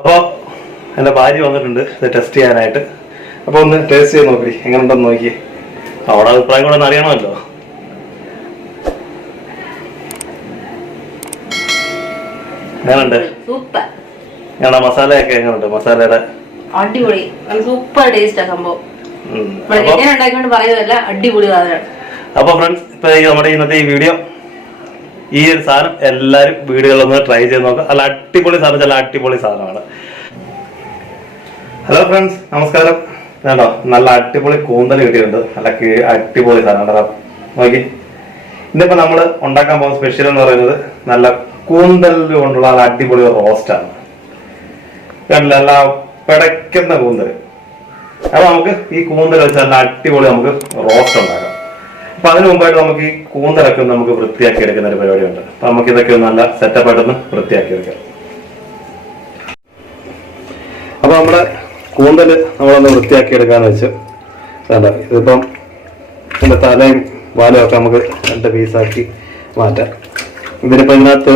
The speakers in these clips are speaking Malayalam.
അപ്പോൾ എൻ്റെ ഭാര്യ വന്നിട്ടുണ്ട് ഇത് ടെസ്റ്റ് ചെയ്യാനായിട്ട്. അപ്പോൾ ഒന്ന് ടേസ്റ്റ് ചെയ്ത് നോക്കി എങ്ങനെയുണ്ടെന്ന് നോക്കി. അവിടെ അഭിപ്രായം കൂടെ ഒന്ന് അറിയണമല്ലോ. എങ്ങനെയുണ്ട്? സൂപ്പർ. ഞങ്ങളുടെ മസാലയൊക്കെ എങ്ങനെയുണ്ട്? മസാലയുടെ അടിപൊളി, സൂപ്പർ ടേസ്റ്റ് സംഭവം. പറയുന്നതല്ല, അടിപൊളി സാധനമാണ്. അപ്പൊ ഫ്രണ്ട്സ്, ഇപ്പൊ നമ്മുടെ ഇന്നത്തെ ഈ വീഡിയോ, ഈ ഒരു സാധനം എല്ലാവരും വീടുകളിലൊന്ന് ട്രൈ ചെയ്ത് നോക്കാം. അല്ല അടിപൊളി സാധനം, ചില അടിപൊളി സാധനമാണ്. ഹലോ ഫ്രണ്ട്സ്, നമസ്കാരം. വേണ്ടോ, നല്ല അടിപൊളി കൂന്തൽ കിട്ടിയിട്ടുണ്ട്. നല്ല അടിപൊളി സാധനം നോക്കി. ഇന്നിപ്പോ നമ്മൾ ഉണ്ടാക്കാൻ പോകുന്ന സ്പെഷ്യൽ എന്ന് പറയുന്നത് നല്ല കൂന്തൽ കൊണ്ടുള്ള നല്ല അടിപൊളി റോസ്റ്റാണ്. നല്ല പിടയ്ക്കുന്ന കൂന്തൽ. അപ്പൊ നമുക്ക് ഈ കൂന്തൽ വെച്ച് നല്ല അടിപൊളി നമുക്ക് റോസ്റ്റ് ഉണ്ടാക്കാം. അപ്പൊ അതിനു മുമ്പായിട്ട് നമുക്ക് ഈ കൂന്തലൊക്കെ നമുക്ക് വൃത്തിയാക്കി എടുക്കുന്ന ഒരു പരിപാടിയുണ്ട്. അപ്പൊ നമുക്ക് ഇതൊക്കെ നല്ല സെറ്റപ്പായിട്ടൊന്ന് വൃത്തിയാക്കി എടുക്കാം. അപ്പൊ നമ്മുടെ കൂന്തൽ നമ്മളൊന്ന് വൃത്തിയാക്കി എടുക്കാന്ന് വെച്ച് ഇതിപ്പം ഇതിന്റെ തലയും വാലും ഒക്കെ നമുക്ക് 2 പീസാക്കി മാറ്റാം. ഇതിനിപ്പോ ഇതിനകത്ത്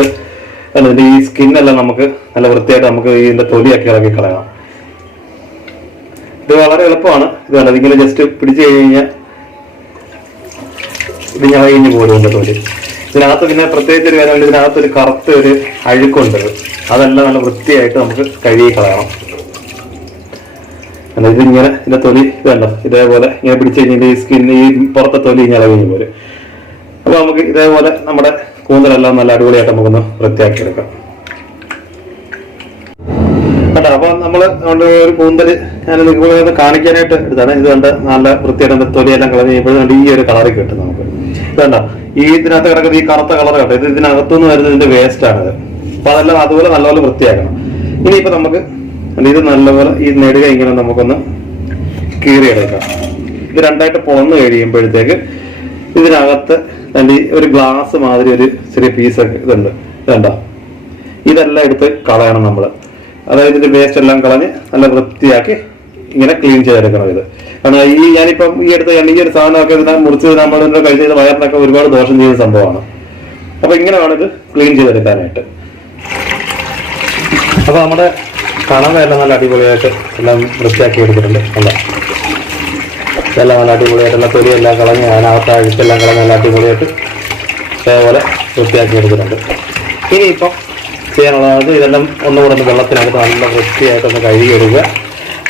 ഇതിന്റെ ഈ സ്കിന്നെല്ലാം നമുക്ക് നല്ല വൃത്തിയായിട്ട് നമുക്ക് ഇതിന്റെ തൊലിയൊക്കെ ഇളക്കി കളയണം. ഇത് വളരെ എളുപ്പമാണ്. ഇത് വേണ്ട, ഇതിങ്ങനെ ജസ്റ്റ് പിടിച്ചു കഴിഞ്ഞാൽ ഇത് ഞാൻ കഴിഞ്ഞ് പോലും ഇതിന്റെ തൊലി. ഇതിനകത്ത് പിന്നെ പ്രത്യേകിച്ച് ഒരു കാര്യമുണ്ട്, ഇതിനകത്തൊരു കറുത്ത ഒരു അഴുക്കുണ്ട്. അതെല്ലാം നല്ല വൃത്തിയായിട്ട് നമുക്ക് കഴുകി കളയണം. ഇതിങ്ങനെ ഇതിന്റെ തൊലി വേണ്ട, ഇതേപോലെ ഇങ്ങനെ പിടിച്ചു കഴിഞ്ഞാൽ ഈ സ്കിന്ന് ഈ പുറത്തെ തൊലി ഇങ്ങനെ കഴിഞ്ഞ് പോരും. അപ്പൊ നമുക്ക് ഇതേപോലെ നമ്മുടെ കൂന്തലെല്ലാം നല്ല അടിപൊളിയായിട്ട് നമുക്കൊന്ന് വൃത്തിയാക്കി എടുക്കാം. കേട്ടോ, അപ്പൊ നമ്മള് ഒരു കൂന്തല് ഞാൻ നിങ്ങൾക്ക് കാണിക്കാനായിട്ട് എടുത്താണ്. ഇത് കണ്ട് നല്ല വൃത്തിയായിട്ട് തൊലിയെല്ലാം കളഞ്ഞ് കഴിയുമ്പോൾ ഈ ഒരു കളറിൽ കിട്ടും നമുക്ക്. ഇതണ്ട ഈ ഇതിനകത്ത് കിടക്കുന്ന ഈ കറുത്ത കളർ കേട്ടോ, ഇത് ഇതിനകത്തുനിന്ന് വരുന്നത് ഇതിന്റെ വേസ്റ്റ് ആണിത്. അപ്പൊ അതെല്ലാം അതുപോലെ നല്ലപോലെ വൃത്തിയാക്കണം. ഇനിയിപ്പോ നമുക്ക് ഇത് നല്ലപോലെ ഈ നെടുക ഇങ്ങനെ നമുക്കൊന്ന് കീറിയെടുക്കാം. ഇത് രണ്ടായിട്ട് പൊളന്ന് കഴിയുമ്പോഴത്തേക്ക് ഇതിനകത്ത് ഒരു ഗ്ലാസ് മാതിരി ഒരു ചെറിയ പീസൊക്കെ ഇതുണ്ട്. ഇതണ്ട, ഇതെല്ലാം എടുത്ത് കളയണം നമ്മള്. അതായത് ഇതിന്റെ വേസ്റ്റ് എല്ലാം കളഞ്ഞ് നല്ല വൃത്തിയാക്കി ഇങ്ങനെ ക്ലീൻ ചെയ്തെടുക്കണം. ഇത് കാരണം ഞാനിപ്പം ഈ അടുത്ത് ഈ ഒരു സാധനമൊക്കെ ഇതിനെ മുറിച്ച് നമ്മളിവിടെ കഴിച്ചത് വയറിനൊക്കെ ഒരുപാട് ദോഷം ചെയ്യുന്ന സംഭവമാണ്. അപ്പൊ ഇങ്ങനെ വേണം ഇത് ക്ലീൻ ചെയ്തെടുക്കാനായിട്ട്. അപ്പൊ നമ്മുടെ കണവയെല്ലാം നല്ല അടിപൊളിയായിട്ട് എല്ലാം വൃത്തിയാക്കി എടുത്തിട്ടുണ്ട്. അല്ല എല്ലാം നല്ല അടിപൊളിയായിട്ട് എല്ലാ തൊലിയെല്ലാം കളഞ്ഞ് അതിനകത്ത് അഴുക്കെല്ലാം കളഞ്ഞ് നല്ല അടിപൊളിയായിട്ട് അതേപോലെ വൃത്തിയാക്കി എടുത്തിട്ടുണ്ട്. ഇനിയിപ്പം ചെയ്യാനുള്ളത് ഇതെല്ലാം ഒന്നുകൂടെ വെള്ളത്തിനകത്ത് നല്ല വൃത്തിയായിട്ടൊന്ന് കഴുകിയെടുക്കുക.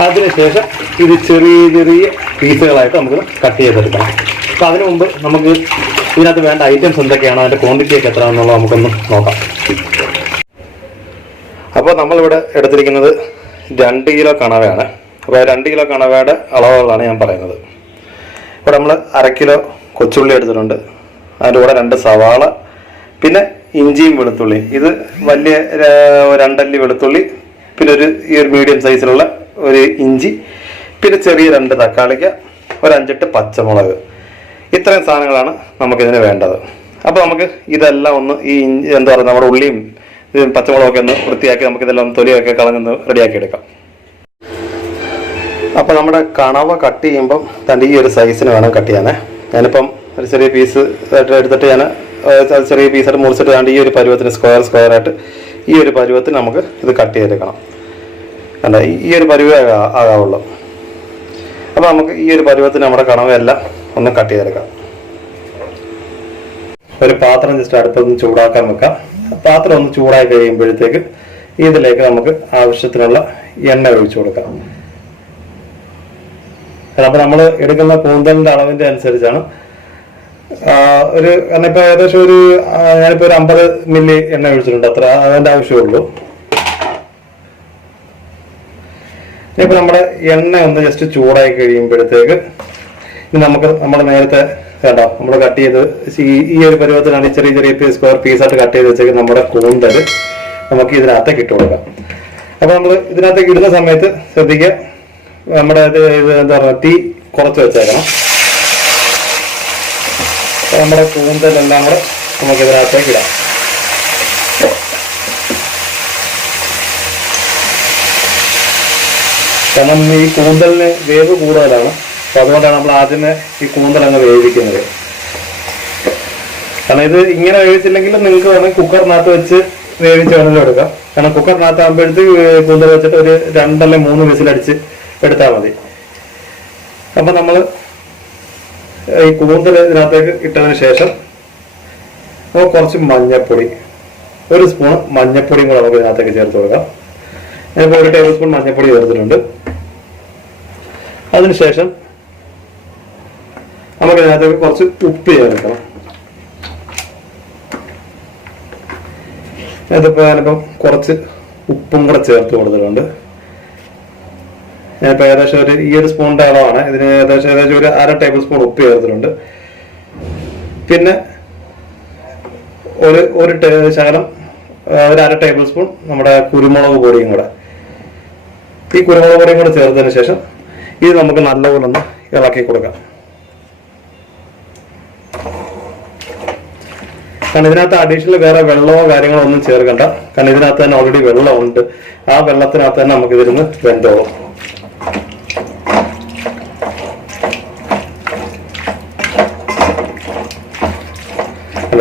അതിനുശേഷം ഇത് ചെറിയ ചെറിയ പീസുകളായിട്ട് നമുക്ക് കട്ട് ചെയ്തെടുക്കണം. അപ്പം അതിനു മുമ്പ് നമുക്ക് ഇതിനകത്ത് വേണ്ട ഐറ്റംസ് എന്തൊക്കെയാണോ, അതിൻ്റെ ക്വാണ്ടിറ്റിയൊക്കെ എത്രയാണെന്നുള്ളത് നമുക്കൊന്ന് നോക്കാം. അപ്പോൾ നമ്മളിവിടെ എടുത്തിരിക്കുന്നത് 2 കിലോ കണവയാണ്. അപ്പോൾ 2 കിലോ കണവയുടെ അളവുകളാണ് ഞാൻ പറയുന്നത്. ഇവിടെ നമ്മൾ 1/2 കിലോ കൊച്ചുള്ളി എടുത്തിട്ടുണ്ട്. അതിൻ്റെ കൂടെ 2 സവാള, പിന്നെ ഇഞ്ചിയും വെളുത്തുള്ളിയും. ഇത് വലിയ 2 അല്ലി വെളുത്തുള്ളി, പിന്നെ ഈ ഒരു മീഡിയം സൈസിലുള്ള ഒരു ഇഞ്ചി, പിന്നെ ചെറിയ 2 തക്കാളിക്ക, ഒരു 5-8 പച്ചമുളക്. ഇത്രയും സാധനങ്ങളാണ് നമുക്കിതിന് വേണ്ടത്. അപ്പോൾ നമുക്ക് ഇതെല്ലാം ഒന്ന് ഈ എന്താ പറയുക നമ്മുടെ ഉള്ളിയും പച്ചമുളകൊക്കെ ഒന്ന് വൃത്തിയാക്കി നമുക്കിതെല്ലാം തൊലിയൊക്കെ കളഞ്ഞൊന്ന് റെഡിയാക്കി എടുക്കാം. അപ്പോൾ നമ്മുടെ കണവ കട്ട് ചെയ്യുമ്പം തൻ്റെ ഈ ഒരു സൈസിന് വേണം കട്ട് ചെയ്യാനേ. ഞാനിപ്പം ഒരു ചെറിയ പീസ് എടുത്തിട്ട് ഞാൻ ചെറിയ പീസായിട്ട് മുറിച്ചിട്ട് വേണ്ട ഈ ഒരു പരുവത്തിന് സ്ക്വയറായിട്ട് ഈ ഒരു പരുവത്തിന് നമുക്ക് ഇത് കട്ട് ചെയ്തെടുക്കണം. കണ്ട, ഈ ഒരു പരുവേ ആകാവുള്ളൂ. അപ്പോൾ നമുക്ക് ഈ ഒരു പരുവത്തിന് നമ്മുടെ കണവയെല്ലാം ഒന്ന് കട്ട് ചെയ്തെടുക്കാം. ഒരു പാത്രം ജസ്റ്റ് അടുത്തൊന്ന് ചൂടാക്കാൻ വെക്കാം. പാത്രം ഒന്ന് ചൂടായി കഴിയുമ്പോഴത്തേക്ക് ഇതിലേക്ക് നമുക്ക് ആവശ്യത്തിനുള്ള എണ്ണ ഒഴിച്ചു കൊടുക്കാം. അപ്പോൾ നമ്മൾ എടുക്കുന്ന കൂന്തലിൻ്റെ അളവിൻ്റെ അനുസരിച്ചാണ് കാരണം ഇപ്പൊ ഏകദേശം ഞാനിപ്പോ ഒരു 50 മില്ലി എണ്ണ ഒഴിച്ചിട്ടുണ്ട്. അത്ര അതിന്റെ ആവശ്യമുള്ളൂ. ഇനിയിപ്പോ നമ്മുടെ എണ്ണ ഒന്ന് ജസ്റ്റ് ചൂടായി കഴിയുമ്പോഴത്തേക്ക് ഇനി നമുക്ക് നമ്മൾ നേരത്തെ കേട്ടോ നമ്മൾ കട്ട് ചെയ്ത് ഈ ഒരു പരുവത്തിലാണ് ചെറിയ ചെറിയ സ്ക്വയർ പീസായിട്ട് കട്ട് ചെയ്ത് വെച്ചേക്ക് നമ്മുടെ കൂന്തൽ നമുക്ക് ഇതിനകത്തേക്ക് ഇട്ട് കൊടുക്കാം. അപ്പൊ നമ്മൾ ഇതിനകത്തേക്ക് ഇടുന്ന സമയത്ത് ശ്രദ്ധിക്കുക, നമ്മുടെ എന്താ പറയുക, തീ കുറച്ച് വെച്ചേക്കണം. നമ്മുടെ കൂന്തലെല്ലാം കൂടെ നമുക്ക് ഇതിനകത്തേക്ക് ഇടാം. കാരണം ഈ കൂന്തലിന് വേവ് കൂടുതലാണ്. അപ്പൊ അതുകൊണ്ടാണ് നമ്മൾ ആദ്യമേ ഈ കൂന്തലങ്ങ് വേവിക്കുന്നത്. കാരണം ഇത് ഇങ്ങനെ വേവിച്ചില്ലെങ്കിൽ നിങ്ങൾക്ക് വേണമെങ്കിൽ കുക്കറിനകത്ത് വെച്ച് വേവിച്ച് വേണമെങ്കിലും എടുക്കാം. കാരണം കുക്കറിനകത്ത് ആകുമ്പോഴത്തേക്ക് കൂന്തൽ വെച്ചിട്ട് ഒരു 2 അല്ലെങ്കിൽ 3 വിസിലടിച്ച് എടുത്താൽ മതി. അപ്പം നമ്മൾ ഈ കൂന്തൽ ഇതിനകത്തേക്ക് ഇട്ടതിന് ശേഷം നമുക്ക് കുറച്ച് മഞ്ഞൾപ്പൊടി, 1 സ്പൂൺ മഞ്ഞൾപ്പൊടിയും കൂടെ നമുക്ക് ഇതിനകത്തേക്ക് ചേർത്ത് കൊടുക്കാം. ഞാനിപ്പോൾ 1 ടേബിൾ സ്പൂൺ മഞ്ഞൾപ്പൊടി ചേർത്തിട്ടുണ്ട്. അതിനുശേഷം നമുക്ക് ഇതിനകത്തേക്ക് കുറച്ച് ഉപ്പ് ചേർക്കണം. ഞാനിപ്പം കുറച്ച് ഉപ്പും കൂടെ ചേർത്ത് കൊടുത്തിട്ടുണ്ട്. ഞാനിപ്പോൾ ഏകദേശം ഈ ഒരു സ്പൂണിന്റെ അളവാണ്. ഇതിന് ഏകദേശം ഒരു 1/2 ടേബിൾ സ്പൂൺ ഉപ്പ് ചേർത്തിട്ടുണ്ട്. പിന്നെ ശകലം 1/2 ടേബിൾ സ്പൂൺ നമ്മുടെ കുരുമുളക് പൊടിയും കൂടെ. ഈ കുരുമുളക് പൊടിയും കൂടെ ചേർത്തതിന് ശേഷം ഇത് നമുക്ക് നല്ലപോലെ ഒന്ന് ഇളക്കി കൊടുക്കാം. കാരണം ഇതിനകത്ത് അഡീഷണൽ വേറെ വെള്ളമോ കാര്യങ്ങളോ ഒന്നും ചേർക്കണ്ട. കാരണം ഇതിനകത്ത് തന്നെ ഓൾറെഡി വെള്ളമുണ്ട്. ആ വെള്ളത്തിനകത്ത് തന്നെ നമുക്ക് ഇതിരുന്ന് വെന്തോളും.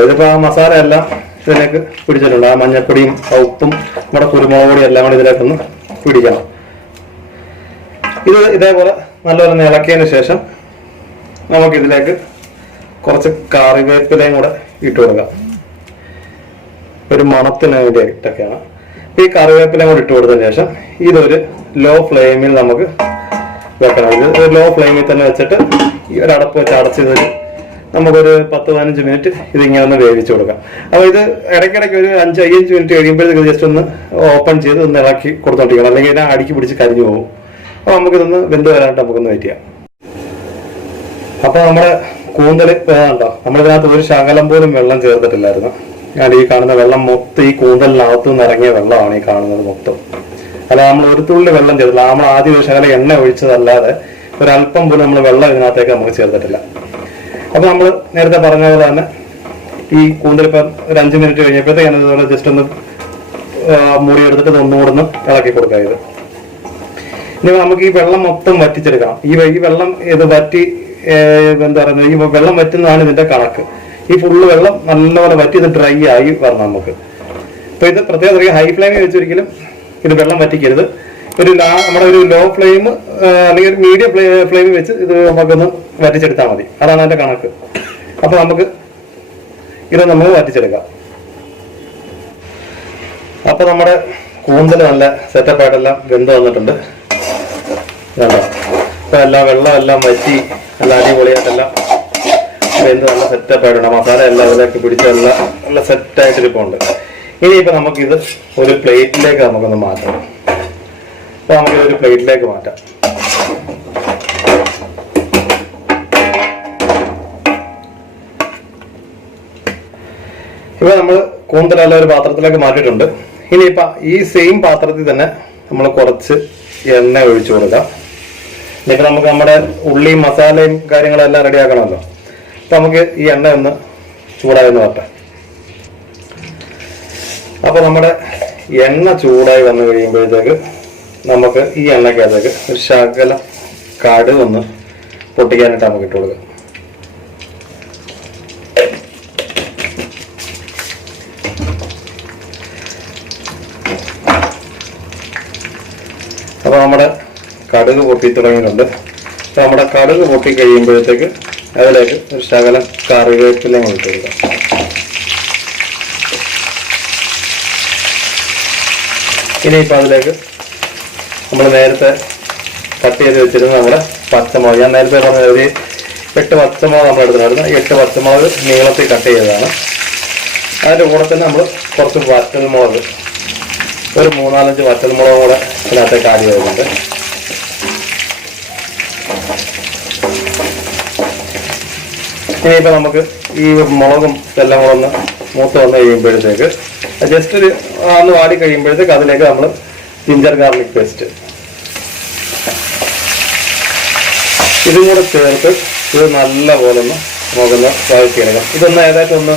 ഇതിപ്പോ ആ മസാല എല്ലാം ഇതിലേക്ക് പിടിച്ചിട്ടുണ്ട്. ആ മഞ്ഞപ്പൊടിയും ഉപ്പും നമ്മുടെ കുരുമുളക് പൊടിയും എല്ലാം കൂടി ഇതിലേക്കൊന്ന് പിടിക്കണം. ഇത് ഇതേപോലെ നല്ലപോലെ ഇളക്കിയതിന് ശേഷം നമുക്കിതിലേക്ക് കുറച്ച് കറിവേപ്പിലയും കൂടെ ഇട്ട് കൊടുക്കാം. ഒരു മണത്തിന് വേണ്ടിയിട്ടൊക്കെയാണ്. ഈ കറിവേപ്പിലയും കൂടെ ഇട്ട് കൊടുത്തതിന് ശേഷം ഇതൊരു ലോ ഫ്ലെയിമിൽ നമുക്ക് വെക്കണം. ഇത് ലോ ഫ്ലെയിമിൽ തന്നെ വെച്ചിട്ട് ഈ ഒരു അടപ്പ് വെച്ച് അടച്ചതൊരു നമുക്കൊരു 10-15 മിനിറ്റ് ഇതിങ്ങനെ ഒന്ന് വേവിച്ച് കൊടുക്കാം. അപ്പോൾ ഇത് ഇടയ്ക്കിടയ്ക്ക് ഒരു 5-5 മിനിറ്റ് കഴിയുമ്പോഴത്തേക്ക് ജസ്റ്റ് ഒന്ന് ഓപ്പൺ ചെയ്ത് ഒന്ന് ഇളക്കി കൊടുത്തോണ്ടിരിക്കണം. അല്ലെങ്കിൽ ഇതിനെ അടിക്ക് പിടിച്ച് കരിഞ്ഞു പോകും. അപ്പോൾ നമുക്കിതൊന്ന് വെന്ത് വരാനായിട്ട് നമുക്കൊന്ന് വെയിറ്റ് ചെയ്യാം. അപ്പോൾ നമ്മുടെ കൂന്തൽ വേണ്ടോ, നമ്മളിതിനകത്ത് ഒരു ശകലം പോലും വെള്ളം ചേർത്തിട്ടില്ലായിരുന്നു. ഞാൻ ഈ കാണുന്ന വെള്ളം മൊത്തം ഈ കൂന്തലിനകത്തു നിന്ന് ഇറങ്ങിയ വെള്ളമാണ് ഈ കാണുന്നത് മൊത്തം. അല്ല, നമ്മൾ ഒരു തുള്ളി വെള്ളം ചേർത്തില്ല. നമ്മൾ ആദ്യം ഒരു ശകലം എണ്ണ ഒഴിച്ചതല്ലാതെ ഒരല്പം പോലും നമ്മൾ വെള്ളം ഇതിനകത്തേക്ക് നമുക്ക് ചേർത്തിട്ടില്ല. അപ്പൊ നമ്മൾ നേരത്തെ പറഞ്ഞ പോലെ തന്നെ ഈ കൂന്തലിപ്പം ഒരു 5 മിനിറ്റ് കഴിഞ്ഞപ്പോഴത്തേക്ക് ഞാനതുപോലെ ജസ്റ്റ് ഒന്ന് മൂടി എടുത്തിട്ട് ഒന്നുകൂടെ ഒന്ന് ഇളക്കി കൊടുക്കാം. ഇനി നമുക്ക് ഈ വെള്ളം മൊത്തം വറ്റിച്ചെടുക്കണം. ഈ വെള്ളം ഇത് വറ്റി എന്താ പറയുന്നത്, ഈ വെള്ളം വറ്റുന്നതാണ് ഇതിന്റെ കണക്ക്. ഈ ഫുള്ള് വെള്ളം നല്ലപോലെ വറ്റി ഇത് ഡ്രൈ ആയി വരണം നമുക്ക്. അപ്പൊ ഇത് പ്രത്യേകം ഹൈ ഫ്ലെയിമിൽ വെച്ചൊരിക്കലും ഇത് വെള്ളം വറ്റിക്കരുത്. നമ്മുടെ ഒരു ലോ ഫ്ലെയിം അല്ലെങ്കിൽ ഒരു മീഡിയം ഫ്ലെയിമിൽ വെച്ച് ഇത് നമുക്കൊന്ന് വറ്റിച്ചെടുത്താൽ മതി. അതാണ് അതിന്റെ കണക്ക്. അപ്പൊ നമുക്ക് ഇത് നമ്മൾ വറ്റിച്ചെടുക്കാം. അപ്പൊ നമ്മുടെ കൂന്തൽ നല്ല സെറ്റപ്പായിട്ടെല്ലാം വെന്ത് വന്നിട്ടുണ്ട്. ഇപ്പൊ എല്ലാം വെള്ളം എല്ലാം വറ്റി നല്ല അടിപൊളിയായിട്ടെല്ലാം വെന്ത് നല്ല സെറ്റപ്പായിട്ടുണ്ട്. മസാല എല്ലാം ഇതിലേക്ക് പിടിച്ചെല്ലാം നല്ല സെറ്റായിട്ടിരിപ്പുണ്ട്. ഇനിയിപ്പോ നമുക്കിത് ഒരു പ്ലേറ്റിലേക്ക് നമുക്കൊന്ന് മാറ്റണം. അപ്പൊ നമുക്ക് ഒരു പ്ലേറ്റിലേക്ക് മാറ്റാം. ഇപ്പൊ നമ്മൾ കൂന്തലെല്ലാം ഒരു പാത്രത്തിലേക്ക് മാറ്റിയിട്ടുണ്ട്. ഇനിയിപ്പോ ഈ സെയിം പാത്രത്തിൽ തന്നെ നമ്മൾ കുറച്ച് എണ്ണ ഒഴിച്ചു കൊടുക്കാം. ഇനിയിപ്പോ നമുക്ക് നമ്മുടെ ഉള്ളിയും മസാലയും കാര്യങ്ങളെല്ലാം റെഡി ആക്കണമല്ലോ. അപ്പൊ നമുക്ക് ഈ എണ്ണ ഒന്ന് ചൂടായി വരട്ടെ. അപ്പൊ നമ്മുടെ എണ്ണ ചൂടായി വന്നു കഴിയുമ്പോഴത്തേക്ക് നമുക്ക് ഈ എണ്ണക്കകത്തേക്ക് ഒരു ശകലം കടുക് ഒന്ന് പൊട്ടിക്കാനായിട്ട് നമുക്ക് ഇട്ട് കൊടുക്കാം. അപ്പൊ നമ്മുടെ കടുക് പൊട്ടി തുടങ്ങിയിട്ടുണ്ട്. അപ്പൊ നമ്മുടെ കടുക് പൊട്ടി കഴിയുമ്പോഴത്തേക്ക് അതിലേക്ക് ഒരു ശകലം കറിവേപ്പിലയും ഇട്ട് കൊടുക്കാം. ഇനിയിപ്പോൾ അതിലേക്ക് നമ്മൾ നേരത്തെ കട്ട് ചെയ്ത് വെച്ചിരുന്ന നമ്മുടെ പച്ചമുളക്, ഞാൻ നേരത്തെ പറഞ്ഞ ഒരു 8 പച്ചമുളക് നമ്മൾ എടുത്തിട്ടുണ്ടായിരുന്നു. 8 പച്ചമുളക് നീളത്തിൽ കട്ട് ചെയ്തതാണ്. അതിൻ്റെ കൂടെ തന്നെ നമ്മൾ കുറച്ച് വറ്റൽമുളക്, ഒരു 3-4 വറ്റൽമുളകും കൂടെ ഇതിനകത്തേക്ക് ആഡ് ചെയ്തിട്ടുണ്ട്. ഇനിയിപ്പോൾ നമുക്ക് ഈ മുളകും എല്ലാം കൂടെ ഒന്ന് മൂത്ത് വന്ന് കഴിയുമ്പോഴത്തേക്ക് ജസ്റ്റ് ഒരു ഒന്ന് വാടി കഴിയുമ്പോഴത്തേക്ക് അതിലേക്ക് നമ്മൾ ജിഞ്ചർ ഗാർലിക് പേസ്റ്റ് ഇതും കൂടെ ചേർത്ത് ഇത് നല്ലപോലെ ഒന്ന് നമുക്കൊന്ന് വഴറ്റിയെടുക്കാം. ഇതൊന്ന് ഏകദേശം ഒന്ന്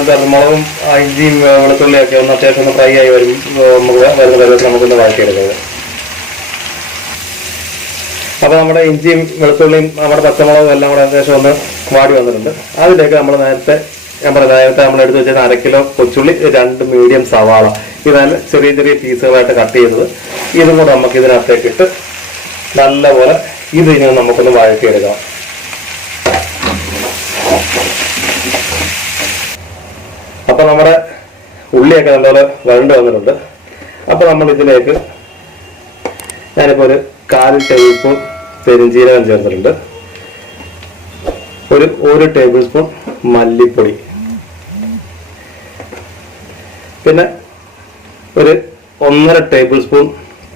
എന്താ മുളകും ഇഞ്ചിയും വെളുത്തുള്ളിയൊക്കെ ഒന്ന് അത്യാവശ്യം ഒന്ന് ഫ്രൈ ആയി വരുന്ന പരുവത്തിൽ നമുക്കൊന്ന് വഴറ്റിയെടുക്കുന്നത്. അപ്പോൾ നമ്മുടെ ഇഞ്ചിയും വെളുത്തുള്ളിയും നമ്മുടെ പച്ചമുളകും എല്ലാം കൂടെ ഏകദേശം ഒന്ന് വാടി വന്നിട്ടുണ്ട്. അതിലേക്ക് നമ്മൾ നേരത്തെ ഞാൻ പറഞ്ഞ നേരത്തെ നമ്മൾ എടുത്ത് വെച്ചാൽ 1/2 കിലോ കൊച്ചുള്ളി, 2 മീഡിയം സവാള, ഇത് നല്ല ചെറിയ ചെറിയ പീസുകളായിട്ട് കട്ട് ചെയ്തത്, ഇതും കൂടെ നമുക്ക് ഇതിനകത്തേക്ക് ഇട്ട് നല്ലപോലെ ഇനി നമുക്കൊന്ന് വഴറ്റിയെടുക്കാം. അപ്പൊ നമ്മുടെ ഉള്ളിയൊക്കെ നല്ലപോലെ വഴണ്ട് വന്നിട്ടുണ്ട്. അപ്പൊ നമ്മൾ ഇതിലേക്ക് ഞാനിപ്പോ ഒരു 1/4 ടേബിൾ സ്പൂൺ പെരിഞ്ജീരകം ചേർത്തിട്ടുണ്ട്, ഒരു 1 ടേബിൾ സ്പൂൺ മല്ലിപ്പൊടി, പിന്നെ ഒരു 1.5 ടേബിൾ സ്പൂൺ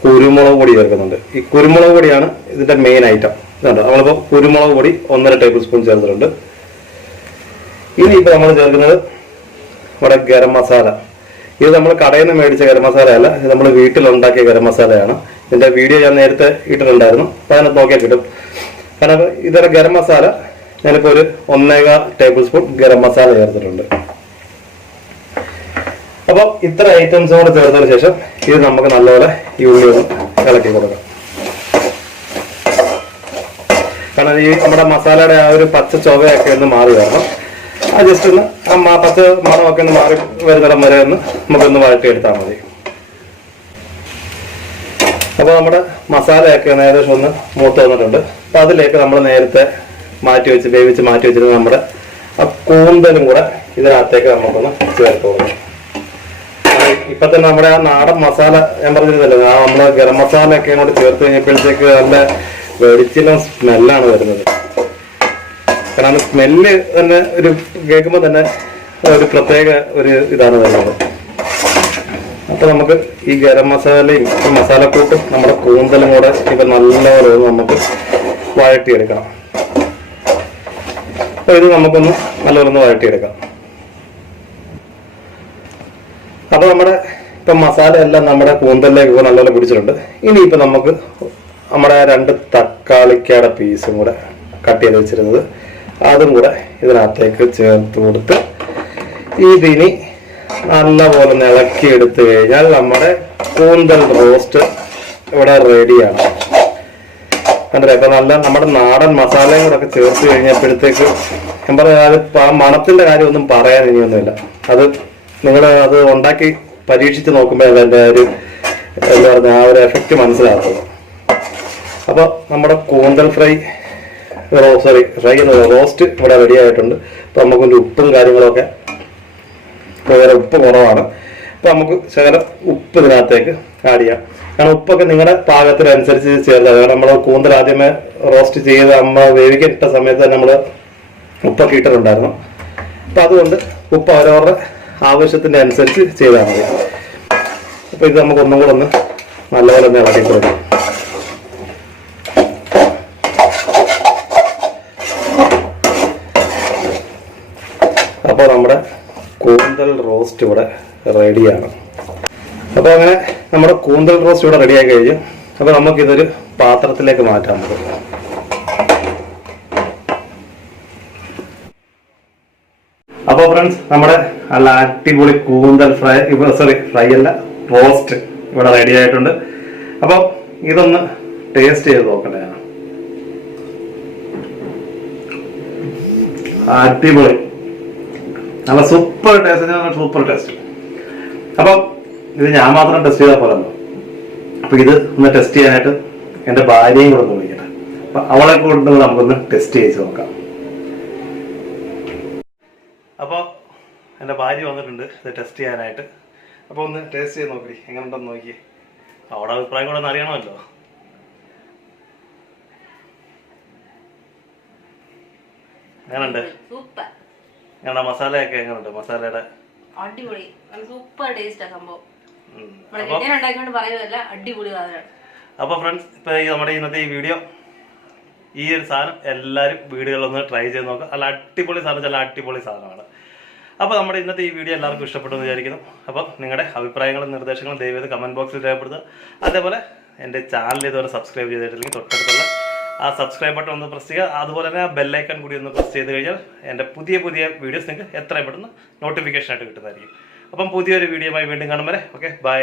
കുരുമുളക് പൊടി ചേർക്കുന്നുണ്ട്. ഈ കുരുമുളക് പൊടിയാണ് ഇതിന്റെ മെയിൻ ഐറ്റം. ഇതുണ്ട്, നമ്മളിപ്പോൾ കുരുമുളക് പൊടി 1.5 ടേബിൾ സ്പൂൺ ചേർത്തിട്ടുണ്ട്. ഇനിയിപ്പോൾ നമ്മൾ ചേർക്കുന്നത് നമ്മുടെ ഗരം മസാല. ഇത് നമ്മൾ കടയിൽ നിന്ന് മേടിച്ച ഗരം മസാല അല്ല, ഇത് നമ്മൾ വീട്ടിലുണ്ടാക്കിയ ഗരം മസാലയാണ്. ഇതിന്റെ വീഡിയോ ഞാൻ നേരത്തെ ഇട്ടിട്ടുണ്ടായിരുന്നു, അപ്പോൾ അതിനകത്ത് നോക്കിയാൽ കിട്ടും. കാരണം ഇതൊരു ഗരം മസാല ഞാനിപ്പോൾ ഒരു 1.25 ടേബിൾ സ്പൂൺ ഗരം മസാല ചേർത്തിട്ടുണ്ട്. അപ്പോൾ ഇത്ര ഐറ്റംസും കൂടെ ചേർത്തതിന് ശേഷം ഇത് നമുക്ക് നല്ലപോലെ ഈ ഉള്ളി ഒന്ന് ഇളക്കി കൊടുക്കാം. കാരണം ഈ നമ്മുടെ മസാലയുടെ ആ ഒരു പച്ച ചൊവയൊക്കെ ഒന്ന് മാറി വരണം. അത് ജസ്റ്റ് ഒന്ന് ആ പച്ച മണമൊക്കെ ഒന്ന് മാറി വരുന്നിടം വരെ ഒന്ന് നമുക്കൊന്ന് വഴറ്റിയെടുത്താൽ മതി. അപ്പോൾ നമ്മുടെ മസാലയൊക്കെ ഏകദേശം ഒന്ന് മൂത്ത് വന്നിട്ടുണ്ട്. അപ്പം അതിലേക്ക് നമ്മൾ നേരത്തെ വേവിച്ച് മാറ്റി വെച്ചിരുന്ന നമ്മുടെ ആ കൂന്തലും കൂടെ ഇതിനകത്തേക്ക് നമുക്കൊന്ന് ചേർത്ത് കൊടുക്കാം. ഇപ്പൊ തന്നെ നമ്മുടെ ആ നാടൻ മസാല ഞാൻ പറഞ്ഞിരുന്നല്ലോ, ആ നമ്മുടെ ഗരം മസാല ഒക്കെ അങ്ങോട്ട് ചേർത്ത് കഴിഞ്ഞപ്പോഴത്തേക്ക് നല്ല വെളിച്ചിലും സ്മെല്ലാണ് വരുന്നത്. കാരണം സ്മെല്ല് തന്നെ ഒരു കേൾക്കുമ്പോൾ തന്നെ ഒരു പ്രത്യേക ഒരു ഇതാണ് വരുന്നത്. അപ്പൊ നമുക്ക് ഈ ഗരം മസാലയും ഈ മസാലക്കൂട്ടും നമ്മുടെ കൂന്തലും കൂടെ ഇപ്പൊ നല്ലപോലെ നമുക്ക് വഴറ്റിയെടുക്കണം. അപ്പൊ ഇത് നമുക്കൊന്ന് നല്ലപോലെ വഴറ്റിയെടുക്കാം. അപ്പൊ നമ്മുടെ ഇപ്പൊ മസാല എല്ലാം നമ്മുടെ കൂന്തലിലേക്ക് ഇപ്പൊ നല്ലപോലെ പിടിച്ചിട്ടുണ്ട്. ഇനിയിപ്പോ നമുക്ക് നമ്മുടെ 2 തക്കാളിക്കയുടെ പീസും കൂടെ കട്ട് ചെയ്ത് വെച്ചിരുന്നത് അതും കൂടെ ഇതിനകത്തേക്ക് ചേർത്ത് കൊടുത്ത് ഇതിനി നല്ലപോലെ ഇളക്കി എടുത്തു കഴിഞ്ഞാൽ നമ്മുടെ കൂന്തൽ റോസ്റ്റ് ഇവിടെ റെഡിയാണ്. കണ്ടില്ലേ, ഇപ്പൊ നല്ല നമ്മുടെ നാടൻ മസാലയും കൂടെ ഒക്കെ ചേർത്ത് കഴിഞ്ഞപ്പോഴത്തേക്ക് ഞാൻ പറയാം, ആ മണത്തിന്റെ കാര്യം ഒന്നും പറയാൻ ഇനിയൊന്നുമില്ല. അത് നിങ്ങൾ അത് ഉണ്ടാക്കി പരീക്ഷിച്ച് നോക്കുമ്പോൾ അതിൻ്റെ ഒരു എന്താ പറഞ്ഞ ആ ഒരു എഫക്റ്റ് മനസ്സിലാക്കുള്ളൂ. അപ്പോൾ നമ്മുടെ കൂന്തൽ ഫ്രൈ റോസ്റ്റ് ഇവിടെ റെഡി ആയിട്ടുണ്ട്. അപ്പോൾ നമുക്കൊരു ഉപ്പും കാര്യങ്ങളൊക്കെ വേറെ ഉപ്പ് കുറവാണ്. അപ്പോൾ നമുക്ക് ശകലം ഉപ്പ് ഇതിനകത്തേക്ക് ആഡ് ചെയ്യാം. കാരണം ഉപ്പൊക്കെ നിങ്ങളുടെ പാകത്തിനനുസരിച്ച് ചേർത്താൽ, കാരണം നമ്മൾ കൂന്തൽ ആദ്യമേ റോസ്റ്റ് ചെയ്ത് വേവിക്കാൻ ഇട്ട സമയത്ത് നമ്മൾ ഉപ്പൊക്കെ ഇട്ടിട്ടുണ്ടായിരുന്നു. അപ്പം അതുകൊണ്ട് ഉപ്പ് അവരവരുടെ ആവശ്യത്തിന്റെ അനുസരിച്ച് ചെയ്താൽ മതി. അപ്പൊ ഇത് നമുക്ക് ഒന്നും കൂടെ ഒന്ന് നല്ലപോലെ ഒന്ന് ഇളക്കി കൊടുക്കാം. അപ്പോൾ നമ്മുടെ കൂന്തൽ റോസ്റ്റ് ഇവിടെ റെഡിയാണ്. അപ്പോൾ അങ്ങനെ നമ്മുടെ കൂന്തൽ റോസ്റ്റ് ഇവിടെ റെഡിയായി കഴിഞ്ഞു. അപ്പോൾ നമുക്കിതൊരു പാത്രത്തിലേക്ക് മാറ്റാൻ പറ്റും. അപ്പോൾ ഫ്രണ്ട്സ്, നമ്മുടെ നല്ല അടിപൊളി കൂന്തൽ ഫ്രൈ അല്ല റോസ്റ്റ് ഇവിടെ റെഡി ആയിട്ടുണ്ട്. അപ്പോൾ ഇതൊന്ന് ടേസ്റ്റ് ചെയ്ത് നോക്കട്ടെ. അടിപൊളി, നല്ല സൂപ്പർ ടേസ്റ്റ്. അപ്പം ഇത് ഞാൻ മാത്രം ടെസ്റ്റ് ചെയ്താൽ പോലല്ലോ. അപ്പൊ ഇത് ഒന്ന് ടെസ്റ്റ് ചെയ്യാനായിട്ട് എൻ്റെ ഭാര്യയും കൂടെ ഒന്ന് വിളിക്കട്ടെ. അപ്പൊ അവളെ കൊണ്ട് നമുക്കൊന്ന് ടെസ്റ്റ് ചെയ്ത് നോക്കാം. അപ്പോൾ എൻ്റെ ഭാര്യ വന്നിട്ടുണ്ട് ഇത് ടെസ്റ്റ് ചെയ്യാനായിട്ട്. അപ്പോൾ ഒന്ന് ടേസ്റ്റ് ചെയ്ത് നോക്കി, എങ്ങനെയുണ്ടെന്ന് നോക്കി. അവിടെ അഭിപ്രായം കൂടെ ഒന്ന് അറിയണമല്ലോ. എങ്ങനെയുണ്ട്? ഞങ്ങളുടെ മസാലയൊക്കെ എങ്ങനെയുണ്ട്? മസാലയുടെ അടിപൊളി, സൂപ്പർ ടേസ്റ്റ് സംഭവം. അപ്പോൾ ഫ്രണ്ട്സ്, ഇപ്പൊ നമ്മുടെ ഇന്നത്തെ ഈ വീഡിയോ, ഈ ഒരു സാധനം എല്ലാവരും വീടുകളിലൊന്ന് ട്രൈ ചെയ്ത് നോക്കുക. നല്ല അടിപൊളി സാധനം, നല്ല അടിപൊളി സാധനമാണ്. അപ്പോൾ നമ്മുടെ ഇന്നത്തെ ഈ വീഡിയോ എല്ലാവർക്കും ഇഷ്ടപ്പെട്ടു എന്ന് വിചാരിക്കുന്നു. അപ്പോൾ നിങ്ങളുടെ അഭിപ്രായങ്ങളും നിർദ്ദേശങ്ങളും ദയവേത് കമൻറ്റ് ബോക്സിൽ രേഖപ്പെടുത്തുക. അതേപോലെ എൻ്റെ ചാനൽ ഇതുവരെ സബ്സ്ക്രൈബ് ചെയ്തിട്ടില്ലെങ്കിൽ തൊട്ടടുത്തുള്ള ആ സബ്സ്ക്രൈബ് ബട്ടൺ ഒന്ന് പ്രസ് ചെയ്യുക. അതുപോലെ തന്നെ ആ ബെല്ലൈക്കൺ കൂടി ഒന്ന് പ്രസ് ചെയ്ത് കഴിഞ്ഞാൽ എൻ്റെ പുതിയ വീഡിയോസ് നിങ്ങൾക്ക് എത്രയും പെട്ടെന്ന് നോട്ടിഫിക്കേഷൻ ആയിട്ട് കിട്ടുന്നതായിരിക്കും. അപ്പം പുതിയൊരു വീഡിയോയുമായി വീണ്ടും കാണും വരെ ഓക്കെ, ബൈ.